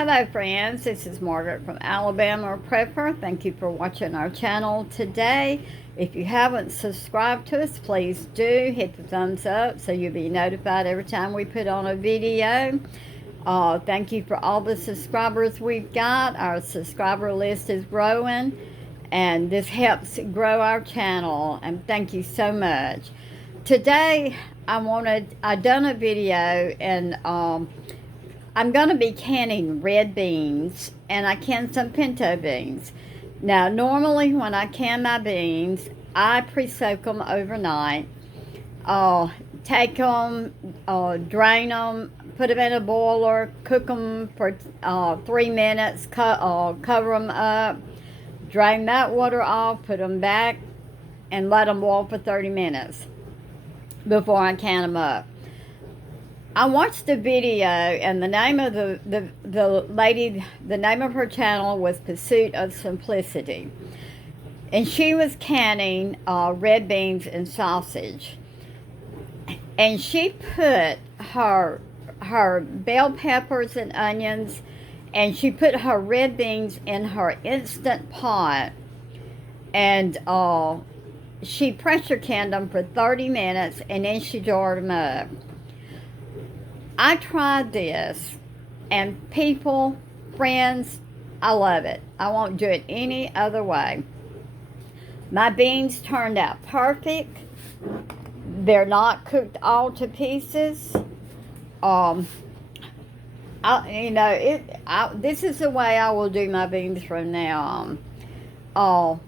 Hello friends, this is Margaret from Alabama Prepper. Thank you for watching our channel today. If you haven't subscribed to us, please do hit the thumbs up so you'll be notified every time we put on a video. Thank you for all the subscribers we've got. Our subscriber list is growing and this helps grow our channel, and thank you so much. Today I done a video, and I'm going to be canning red beans, and I canned some pinto beans. Now, normally when I can my beans, I pre-soak them overnight. Take them, drain them, put them in a boiler, cook them for 3 minutes, cover them up, drain that water off, put them back, and let them boil for 30 minutes before I can them up. I watched the video, and the name of the lady, the name of her channel was Pursuit of Simplicity. And she was canning red beans and sausage. And she put her bell peppers and onions, and she put her red beans in her Instant Pot. And she pressure canned them for 30 minutes, and then she jarred them up. I tried this, and people, friends, I love it. I won't do it any other way. My beans turned out perfect. They're not cooked all to pieces. This is the way I will do my beans from now on.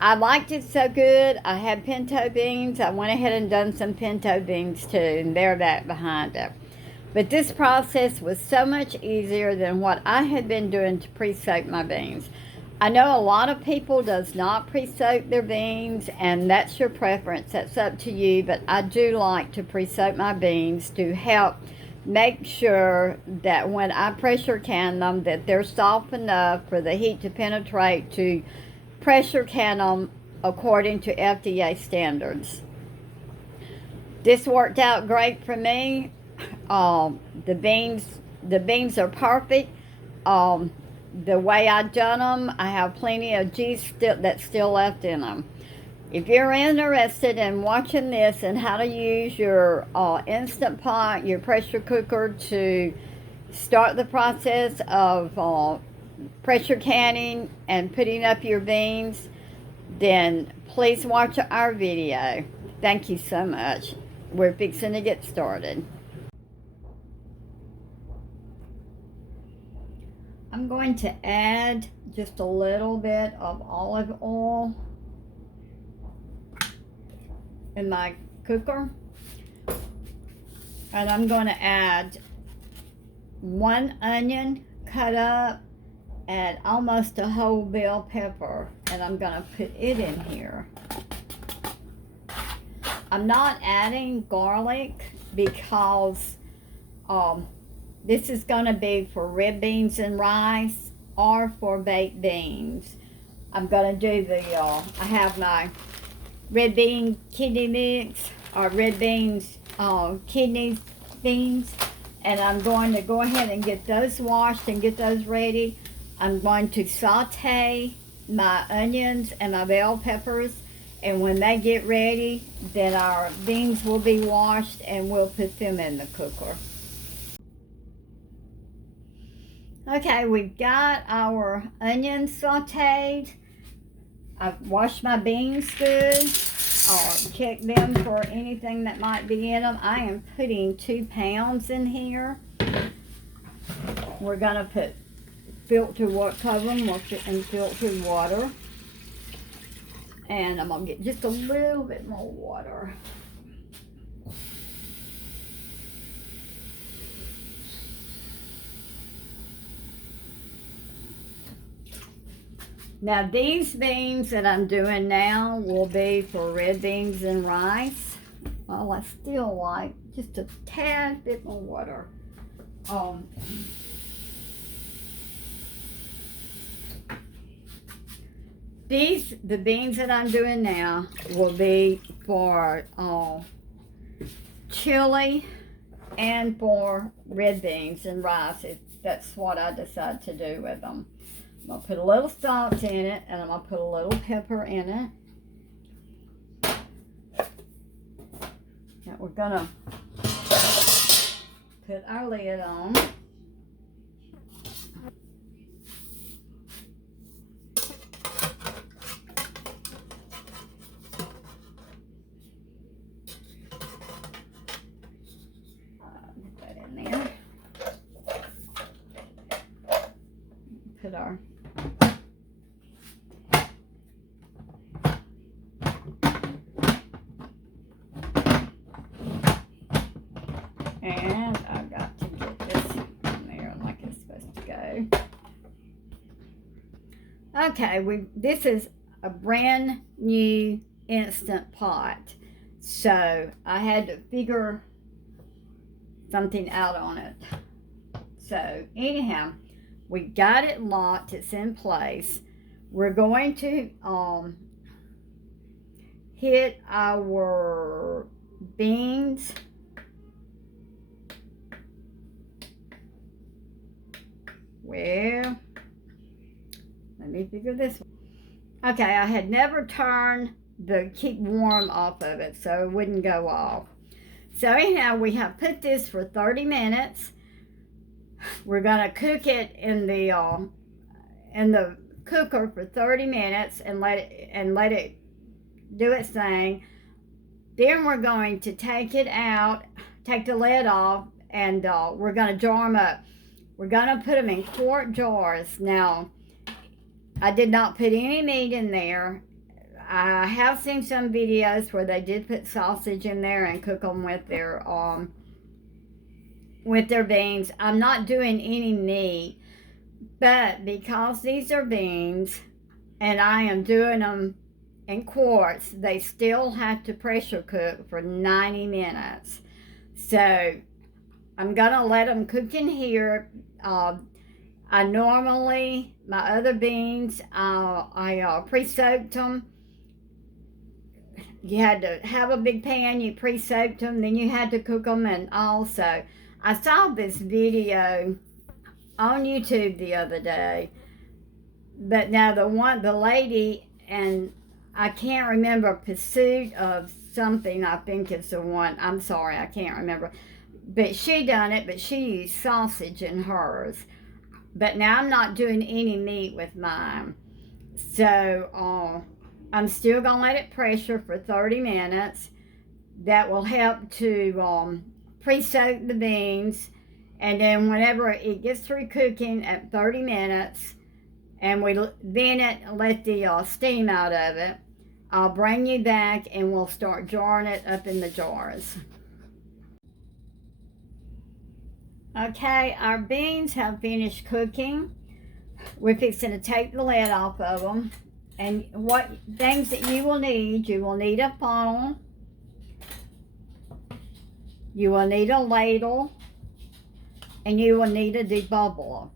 I liked it so good. I had pinto beans. I went ahead and done some pinto beans too, and they're back behind it. But this process was so much easier than what I had been doing to pre-soak my beans. I know a lot of people does not pre-soak their beans, and that's your preference. That's up to you, but I do like to pre-soak my beans to help make sure that when I pressure can them that they're soft enough for the heat to penetrate to pressure can them according to FDA standards. This worked out great for me. The beans are perfect. The way I done them, I have plenty of juice that's still left in them. If you're interested in watching this and how to use your Instant Pot, your pressure cooker to start the process of pressure canning and putting up your beans, then please watch our video. Thank you so much. We're fixing to get started. I'm going to add just a little bit of olive oil in my cooker. And I'm going to add 1 onion cut up and almost a whole bell pepper. And I'm going to put it in here. I'm not adding garlic because this is going to be for red beans and rice or for baked beans. I'm going to do I have my red bean kidney mix, or red beans kidney beans, and I'm going to go ahead and get those washed and get those ready. I'm going to saute my onions and my bell peppers, and when they get ready, then our beans will be washed and we'll put them in the cooker. Okay, we've got our onions sauteed. I've washed my beans good. Check them for anything that might be in them. I am putting 2 pounds in here. We're going to put cover them in filtered water. And I'm going to get just a little bit more water. Now these beans that I'm doing now will be for red beans and rice. Well, I still like just a tad bit more water. The beans that I'm doing now will be for chili and for red beans and rice. That's what I decide to do with them. I'm going to put a little salt in it, and I'm going to put a little pepper in it. Now we're going to put our lid on. Put that in there. Put our and I've got to get this in there like it's supposed to go. Okay, this is a brand new instant pot, so I had to figure something out on it. So anyhow, we got it locked, it's in place. We're going to hit our beans. Well, let me figure this one. Okay, I had never turned the keep warm off of it so it wouldn't go off. So anyhow, we have put this for 30 minutes. We're gonna cook it in the cooker for 30 minutes and let it do its thing. Then we're going to take it out, take the lid off, and we're gonna jar them up. We're gonna put them in quart jars. Now, I did not put any meat in there. I have seen some videos where they did put sausage in there and cook them with their beans. I'm not doing any meat, but because these are beans and I am doing them in quarts, they still have to pressure cook for 90 minutes. So I'm gonna let them cook in here. I normally, my other beans, I pre-soaked them. You had to have a big pan, you pre-soaked them, then you had to cook them. And also, I saw this video on YouTube the other day, but now the lady, and I can't remember, Pursuit of something, I think it's the one, I'm sorry, I can't remember, but she done it, but she used sausage in hers. But now I'm not doing any meat with mine, so I'm still gonna let it pressure for 30 minutes. That will help to pre-soak the beans, and then whenever it gets through cooking at 30 minutes and we vent it and let the steam out of it, I'll bring you back and we'll start jarring it up in the jars. Okay, our beans have finished cooking. We're fixing to take the lid off of them. And what things that you will need a funnel. You will need a ladle. And you will need a debubbler.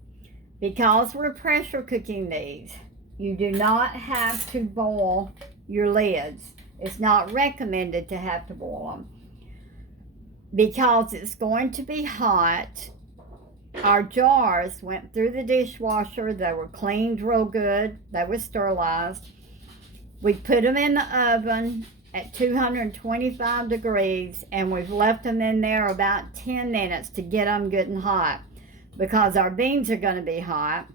Because we're pressure cooking these, you do not have to boil your lids. It's not recommended to have to boil them, because it's going to be hot. Our jars went through the dishwasher. They were cleaned real good. They were sterilized. We put them in the oven at 225 degrees, and we've left them in there about 10 minutes to get them good and hot, because our beans are going to be hot.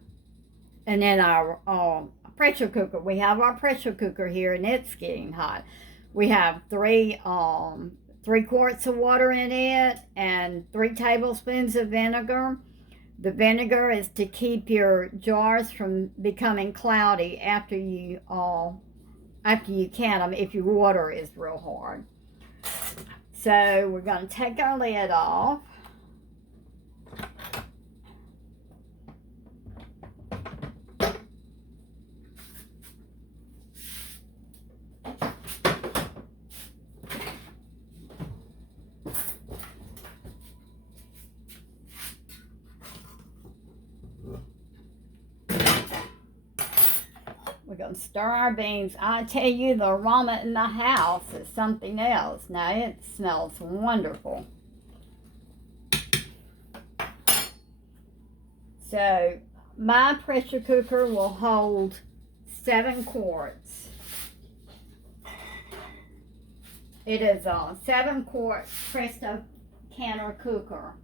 And then our pressure cooker, we have our pressure cooker here, and it's getting hot. We have 3 quarts of water in it and 3 tablespoons of vinegar. The vinegar is to keep your jars from becoming cloudy after you can them, if your water is real hard. So we're going to take our lid off. We're going to stir our beans. I tell you, the aroma in the house is something else. Now, it smells wonderful. So my pressure cooker will hold 7 quarts. It is a 7-quart Presto canner cooker.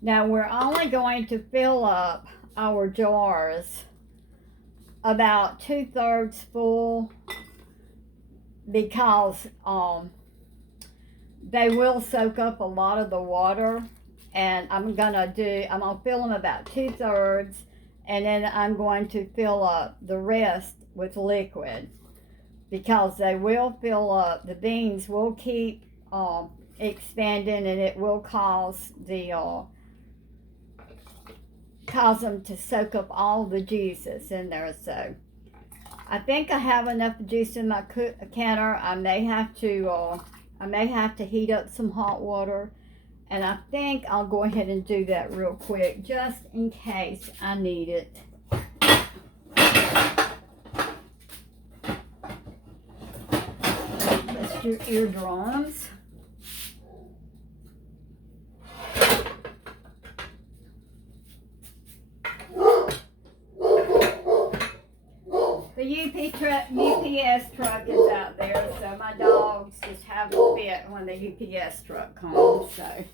Now we're only going to fill up our jars about 2/3 full because they will soak up a lot of the water, and I'm gonna fill them about 2/3, and then I'm going to fill up the rest with liquid because they will fill up. The beans will keep expanding, and it will cause them to soak up all the juices in there. So I think I have enough juice in my canner. I may have to heat up some hot water, and I think I'll go ahead and do that real quick just in case I need it. Let's do eardrums. The UPS truck is out there, so my dogs just have a fit when the UPS truck comes. So,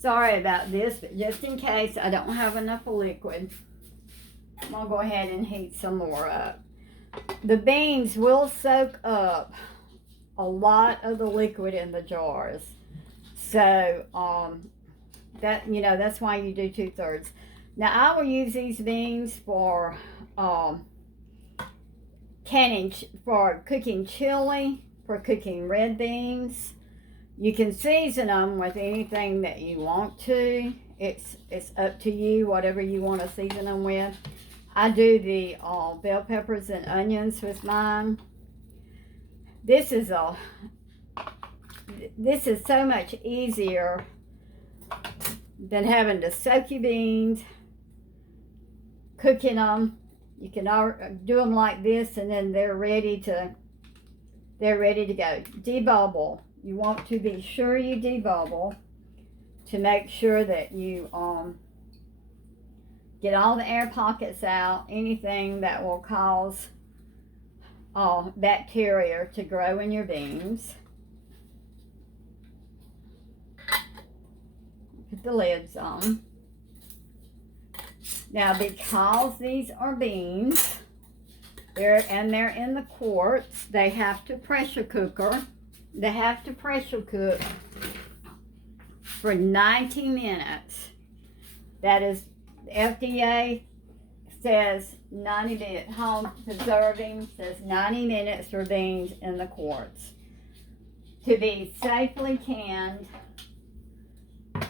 sorry about this, but just in case I don't have enough liquid, I'm gonna go ahead and heat some more up. The beans will soak up a lot of the liquid in the jars. So that's why you do 2/3. Now I will use these beans for canning, for cooking chili, for cooking red beans. You can season them with anything that you want to. It's up to you, whatever you want to season them with. I do the bell peppers and onions with mine. This is so much easier than having to soak your beans, cooking them. You can do them like this, and then they're ready to go. Debubble. You want to be sure you debubble to make sure that you get all the air pockets out, anything that will cause bacteria to grow in your beans. Put the lids on. Now, because these are beans, they're in the quarts, they have to pressure cook for 90 minutes. That is, the FDA says 90 minutes. Home Preserving says 90 minutes for beans in the quarts. To be safely canned,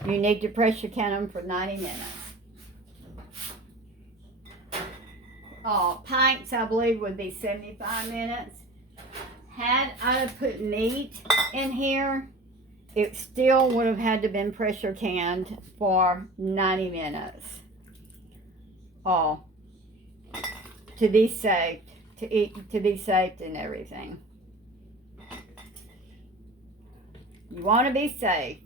you need to pressure can them for 90 minutes. Pints, I believe, would be 75 minutes. Had I have put meat in here, it still would have had to been pressure canned for 90 minutes. To be safe, to be safe and everything. You want to be safe.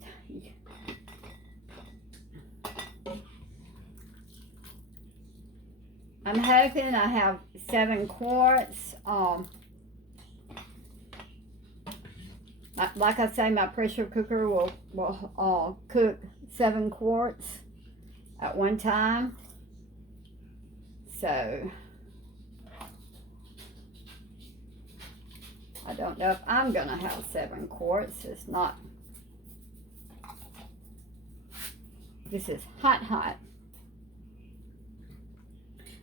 I'm hoping I have 7 quarts. Like I say, my pressure cooker will cook 7 quarts at one time. So I don't know if I'm gonna have 7 quarts. It's not. This is hot.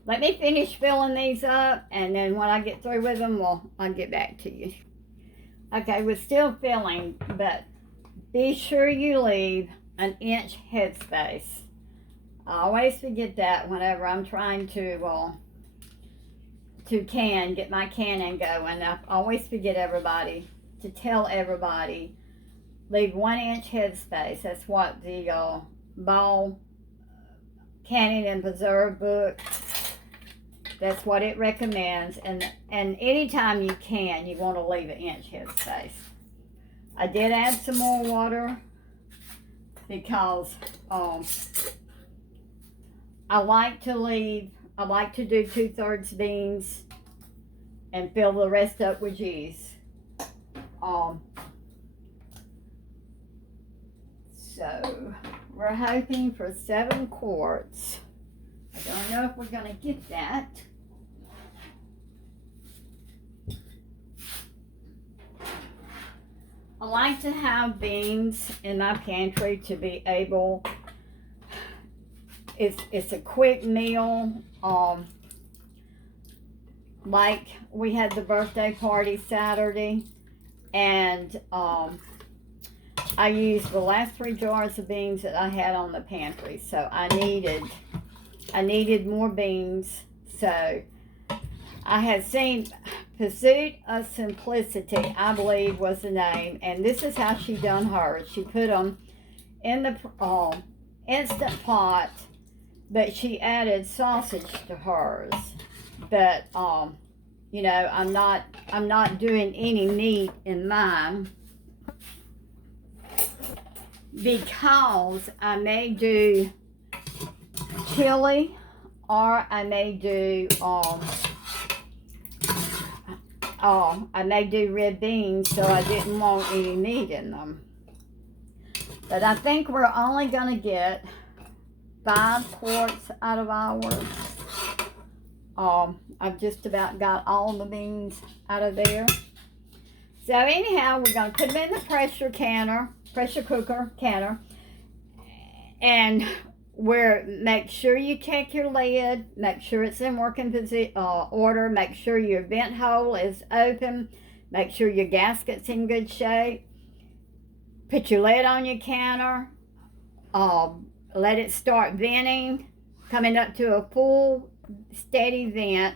Let me finish filling these up, and then when I get through with them, I'll get back to you. Okay, we're still filling, but be sure you leave an inch headspace. I always forget that whenever I'm trying to get my canning going. I always forget to tell everybody, leave 1 inch headspace. That's what the Ball Canning and Preserve book That's what it recommends. And anytime you can, you want to leave an inch headspace. I did add some more water because I like to do 2/3 beans and fill the rest up with juice. So we're hoping for 7 quarts. I don't know if we're going to get that. I like to have beans in my pantry to be able, it's a quick meal. Like we had the birthday party Saturday, and I used the last 3 jars of beans that I had on the pantry, so I needed more beans. So I had seen Pursuit of Simplicity, I believe was the name, and this is how she done hers. She put them in the Instant Pot, but she added sausage to hers. But you know, I'm not doing any meat in mine because I may do chili, or I may do I may do red beans, so I didn't want any meat in them. But I think we're only going to get 5 quarts out of ours. I've just about got all the beans out of there. So anyhow, we're going to put them in the pressure cooker canner, and make sure you check your lid, make sure it's in working order, make sure your vent hole is open, make sure your gasket's in good shape. Put your lid on your canner, let it start venting, coming up to a full steady vent.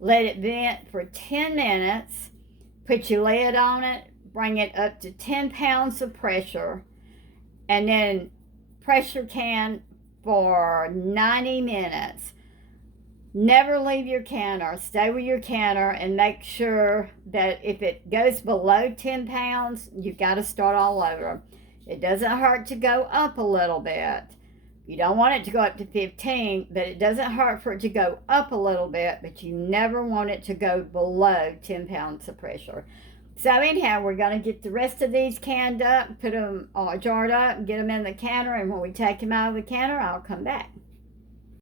Let it vent for 10 minutes. Put your lid on it, bring it up to 10 pounds of pressure, and then pressure can for 90 minutes. Never leave your canner. Stay with your canner and make sure that if it goes below 10 pounds, you've got to start all over. It doesn't hurt to go up a little bit. You don't want it to go up to 15, but it doesn't hurt for it to go up a little bit, but you never want it to go below 10 pounds of pressure. So anyhow, we're going to get the rest of these canned up, put them jarred up, and get them in the canner, and when we take them out of the canner, I'll come back.